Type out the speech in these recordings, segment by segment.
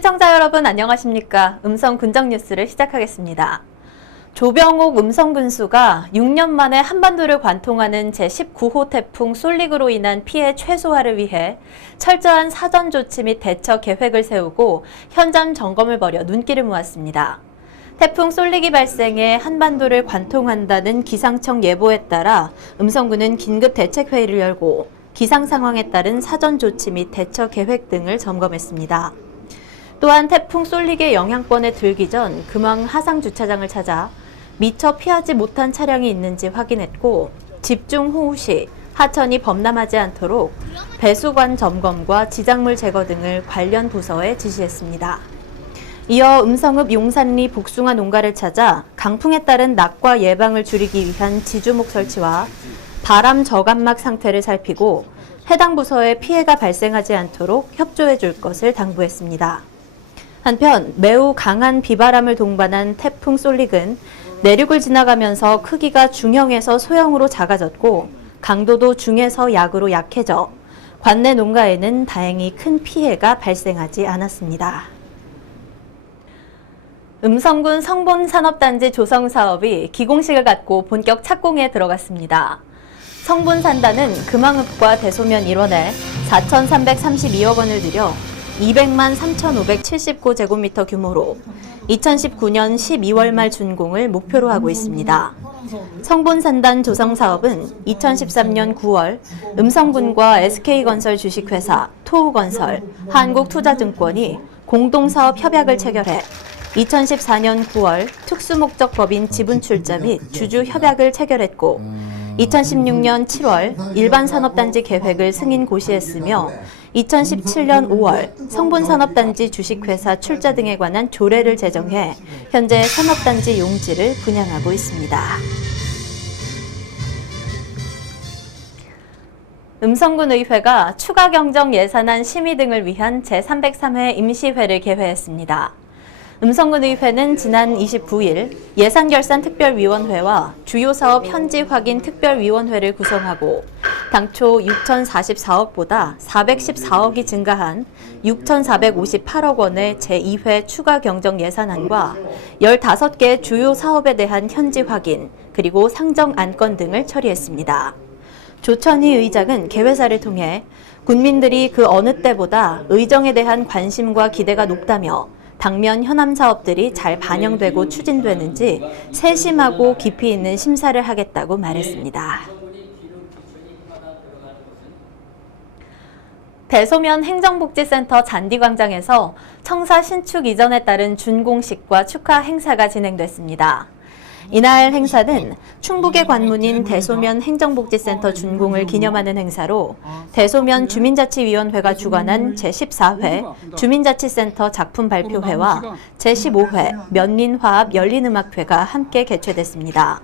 시청자 여러분 안녕하십니까? 음성 군정 뉴스를 시작하겠습니다. 조병옥 음성 군수가 6년 만에 한반도를 관통하는 제19호 태풍 솔릭으로 인한 피해 최소화를 위해 철저한 사전 조치 및 대처 계획을 세우고 현장 점검을 벌여 눈길을 모았습니다. 태풍 솔릭이 발생해 한반도를 관통한다는 기상청 예보에 따라 음성군은 긴급 대책 회의를 열고 기상 상황에 따른 사전 조치 및 대처 계획 등을 점검했습니다. 또한 태풍 솔릭의 영향권에 들기 전 금왕 하상 주차장을 찾아 미처 피하지 못한 차량이 있는지 확인했고 집중 호우 시 하천이 범람하지 않도록 배수관 점검과 지작물 제거 등을 관련 부서에 지시했습니다. 이어 음성읍 용산리 복숭아 농가를 찾아 강풍에 따른 낙과 예방을 줄이기 위한 지주목 설치와 바람 저감막 상태를 살피고 해당 부서에 피해가 발생하지 않도록 협조해 줄 것을 당부했습니다. 한편 매우 강한 비바람을 동반한 태풍 솔릭은 내륙을 지나가면서 크기가 중형에서 소형으로 작아졌고 강도도 중에서 약으로 약해져 관내 농가에는 다행히 큰 피해가 발생하지 않았습니다. 음성군 성본산업단지 조성 사업이 기공식을 갖고 본격 착공에 들어갔습니다. 성본산단은 금왕읍과 대소면 일원에 4,332억 원을 들여 200만 3,579제곱미터 규모로 2019년 12월 말 준공을 목표로 하고 있습니다. 성본산단 조성 사업은 2013년 9월 음성군과 SK건설 주식회사, 토우건설, 한국투자증권이 공동사업 협약을 체결해 2014년 9월 특수목적 법인 지분출자 및 주주 협약을 체결했고 2016년 7월 일반 산업단지 계획을 승인 고시했으며 2017년 5월 성분산업단지 주식회사 출자 등에 관한 조례를 제정해 현재 산업단지 용지를 분양하고 있습니다. 음성군 의회가 추가 경정 예산안 심의 등을 위한 제303회 임시회를 개회했습니다. 음성군 의회는 지난 29일 예산결산특별위원회와 주요 사업 현지 확인 특별위원회를 구성하고 당초 6,044억보다 414억이 증가한 6,458억 원의 제2회 추가 경정 예산안과 15개 주요 사업에 대한 현지 확인, 그리고 상정 안건 등을 처리했습니다. 조천희 의장은 개회사를 통해 국민들이 그 어느 때보다 의정에 대한 관심과 기대가 높다며 당면 현암 사업들이 잘 반영되고 추진되는지 세심하고 깊이 있는 심사를 하겠다고 말했습니다. 대소면 행정복지센터 잔디광장에서 청사 신축 이전에 따른 준공식과 축하 행사가 진행됐습니다. 이날 행사는 충북의 관문인 대소면 행정복지센터 준공을 기념하는 행사로 대소면 주민자치위원회가 주관한 제14회 주민자치센터 작품 발표회와 제15회 면민화합 열린음악회가 함께 개최됐습니다.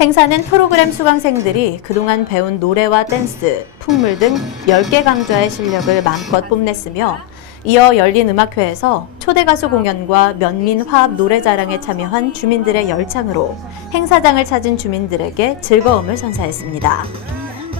행사는 프로그램 수강생들이 그동안 배운 노래와 댄스, 풍물 등 10개 강좌의 실력을 마음껏 뽐냈으며 이어 열린 음악회에서 초대 가수 공연과 면민 화합 노래자랑에 참여한 주민들의 열창으로 행사장을 찾은 주민들에게 즐거움을 선사했습니다.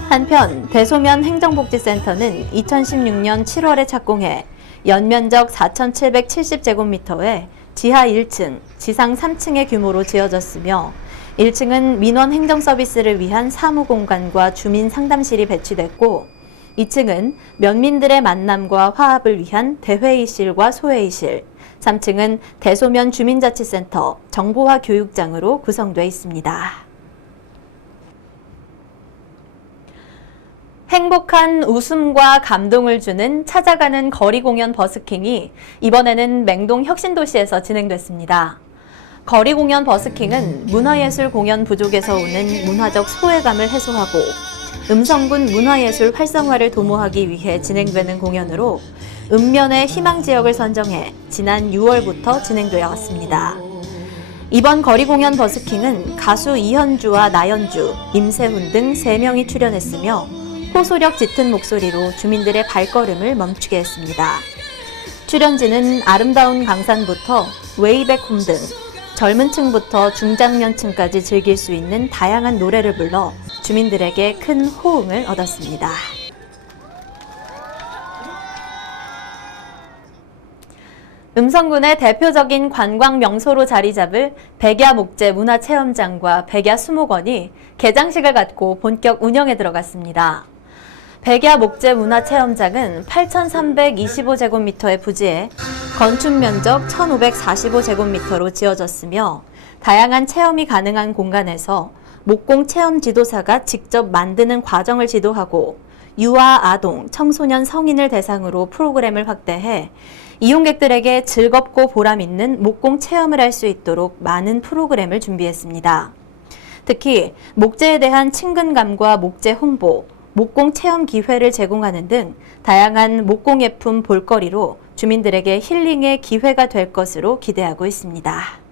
한편 대소면 행정복지센터는 2016년 7월에 착공해 연면적 4,770제곱미터에 지하 1층, 지상 3층의 규모로 지어졌으며 1층은 민원 행정 서비스를 위한 사무 공간과 주민 상담실이 배치됐고 2층은 면민들의 만남과 화합을 위한 대회의실과 소회의실, 3층은 대소면 주민자치센터 정보화 교육장으로 구성되어 있습니다. 행복한 웃음과 감동을 주는 찾아가는 거리 공연 버스킹이 이번에는 맹동 혁신도시에서 진행됐습니다. 거리 공연 버스킹은 문화예술 공연 부족에서 오는 문화적 소외감을 해소하고 음성군 문화예술 활성화를 도모하기 위해 진행되는 공연으로 읍면의 희망 지역을 선정해 지난 6월부터 진행되어 왔습니다. 이번 거리 공연 버스킹은 가수 이현주와 나연주, 임세훈 등 3명이 출연했으며 호소력 짙은 목소리로 주민들의 발걸음을 멈추게 했습니다. 출연진은 아름다운 강산부터 웨이백홈 등 젊은 층부터 중장년층까지 즐길 수 있는 다양한 노래를 불러 주민들에게 큰 호응을 얻었습니다. 음성군의 대표적인 관광 명소로 자리 잡을 백야 목재 문화체험장과 백야 수목원이 개장식을 갖고 본격 운영에 들어갔습니다. 백야 목재 문화체험장은 8,325제곱미터의 부지에 건축 면적 1,545제곱미터로 지어졌으며 다양한 체험이 가능한 공간에서 목공 체험 지도사가 직접 만드는 과정을 지도하고 유아, 아동, 청소년, 성인을 대상으로 프로그램을 확대해 이용객들에게 즐겁고 보람 있는 목공 체험을 할 수 있도록 많은 프로그램을 준비했습니다. 특히 목재에 대한 친근감과 목재 홍보, 목공 체험 기회를 제공하는 등 다양한 목공 예품 볼거리로 주민들에게 힐링의 기회가 될 것으로 기대하고 있습니다.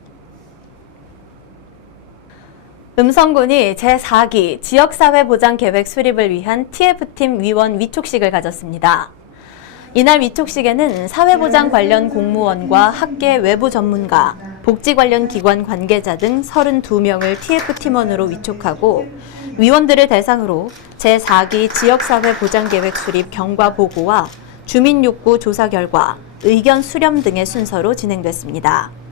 음성군이 제4기 지역사회보장계획 수립을 위한 TF팀 위원 위촉식을 가졌습니다. 이날 위촉식에는 사회보장 관련 공무원과 학계 외부 전문가, 복지 관련 기관 관계자 등 32명을 TF팀원으로 위촉하고 위원들을 대상으로 제4기 지역사회보장계획 수립 경과 보고와 주민욕구 조사 결과, 의견 수렴 등의 순서로 진행됐습니다.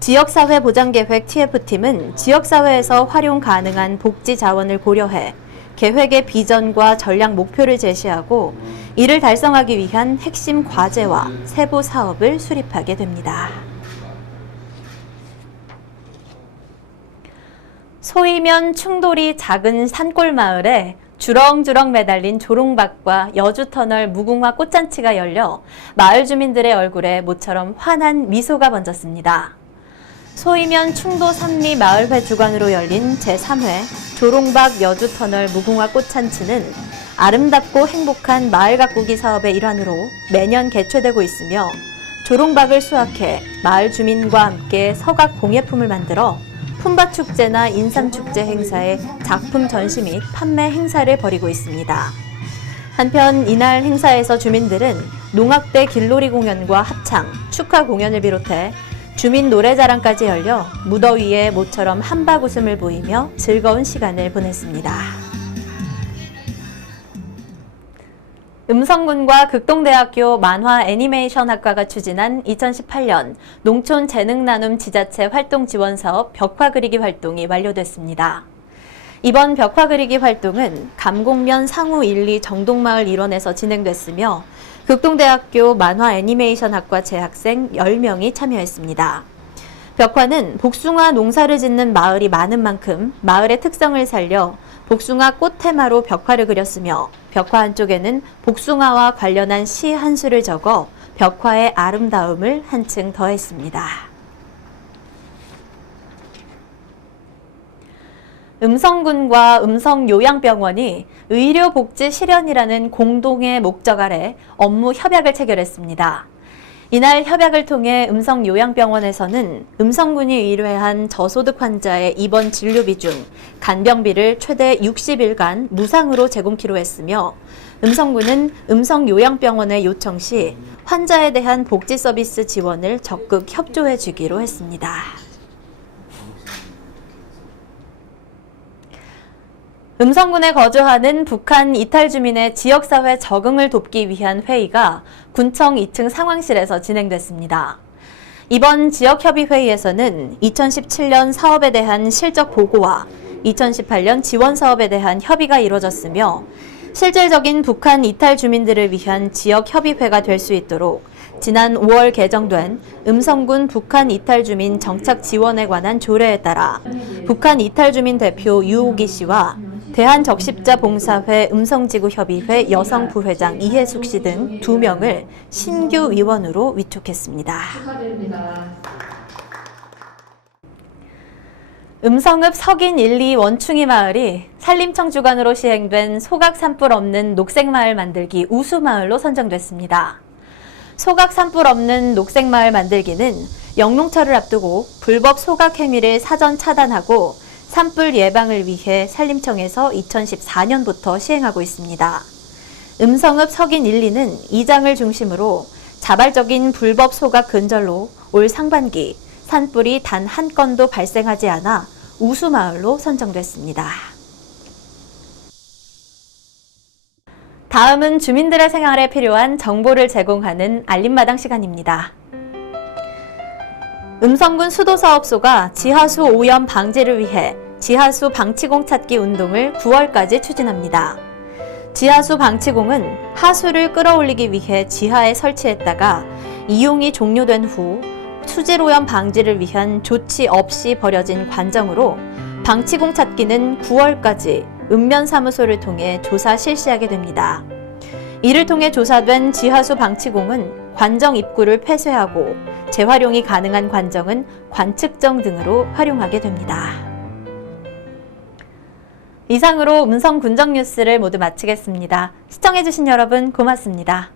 지역사회 보장계획 TF팀은 지역사회에서 활용 가능한 복지 자원을 고려해 계획의 비전과 전략 목표를 제시하고 이를 달성하기 위한 핵심 과제와 세부 사업을 수립하게 됩니다. 소이면 충돌이 작은 산골 마을에 주렁주렁 매달린 조롱박과 여주터널 무궁화 꽃잔치가 열려 마을 주민들의 얼굴에 모처럼 환한 미소가 번졌습니다. 소이면 충도 산리 마을회 주관으로 열린 제3회 조롱박 여주터널 무궁화 꽃잔치는 아름답고 행복한 마을 가꾸기 사업의 일환으로 매년 개최되고 있으며 조롱박을 수확해 마을 주민과 함께 서각 공예품을 만들어 품바 축제나 인삼 축제 행사에 작품 전시 및 판매 행사를 벌이고 있습니다. 한편 이날 행사에서 주민들은 농악대 길놀이 공연과 합창, 축하 공연을 비롯해 주민 노래자랑까지 열려 무더위에 모처럼 한박 웃음을 보이며 즐거운 시간을 보냈습니다. 음성군과 극동대학교 만화 애니메이션 학과가 추진한 2018년 농촌 재능 나눔 지자체 활동 지원 사업 벽화 그리기 활동이 완료됐습니다. 이번 벽화 그리기 활동은 감곡면 상우 1, 2 정동마을 일원에서 진행됐으며 극동대학교 만화 애니메이션 학과 재학생 10명이 참여했습니다. 벽화는 복숭아 농사를 짓는 마을이 많은 만큼 마을의 특성을 살려 복숭아 꽃 테마로 벽화를 그렸으며 벽화 한쪽에는 복숭아와 관련한 시 한 수를 적어 벽화의 아름다움을 한층 더했습니다. 음성군과 음성요양병원이 의료복지 실현이라는 공동의 목적 아래 업무 협약을 체결했습니다. 이날 협약을 통해 음성요양병원에서는 음성군이 의뢰한 저소득 환자의 입원 진료비 중 간병비를 최대 60일간 무상으로 제공키로 했으며 음성군은 음성요양병원의 요청 시 환자에 대한 복지 서비스 지원을 적극 협조해 주기로 했습니다. 음성군에 거주하는 북한 이탈 주민의 지역사회 적응을 돕기 위한 회의가 군청 2층 상황실에서 진행됐습니다. 이번 지역협의회의에서는 2017년 사업에 대한 실적 보고와 2018년 지원 사업에 대한 협의가 이뤄졌으며 실질적인 북한 이탈 주민들을 위한 지역협의회가 될 수 있도록 지난 5월 개정된 음성군 북한 이탈 주민 정착 지원에 관한 조례에 따라 북한 이탈 주민 대표 유호기 씨와 대한적십자 봉사회 음성지구협의회 여성부회장 이혜숙 씨 등 두 명을 신규 위원으로 위촉했습니다. 음성읍 석인 1, 2 원충이 마을이 산림청 주관으로 시행된 소각 산불 없는 녹색 마을 만들기 우수 마을로 선정됐습니다. 소각 산불 없는 녹색 마을 만들기는 영농철을 앞두고 불법 소각 행위를 사전 차단하고 산불 예방을 위해 산림청에서 2014년부터 시행하고 있습니다. 음성읍 석인 1, 2는 이장을 중심으로 자발적인 불법 소각 근절로 올 상반기 산불이 단 한 건도 발생하지 않아 우수마을로 선정됐습니다. 다음은 주민들의 생활에 필요한 정보를 제공하는 알림마당 시간입니다. 음성군 수도사업소가 지하수 오염 방지를 위해 지하수 방치공 찾기 운동을 9월까지 추진합니다. 지하수 방치공은 하수를 끌어올리기 위해 지하에 설치했다가 이용이 종료된 후 수질 오염 방지를 위한 조치 없이 버려진 관정으로 방치공 찾기는 9월까지 읍면사무소를 통해 조사 실시하게 됩니다. 이를 통해 조사된 지하수 방치공은 관정 입구를 폐쇄하고 재활용이 가능한 관정은 관측정 등으로 활용하게 됩니다. 이상으로 음성 군정 뉴스를 모두 마치겠습니다. 시청해주신 여러분 고맙습니다.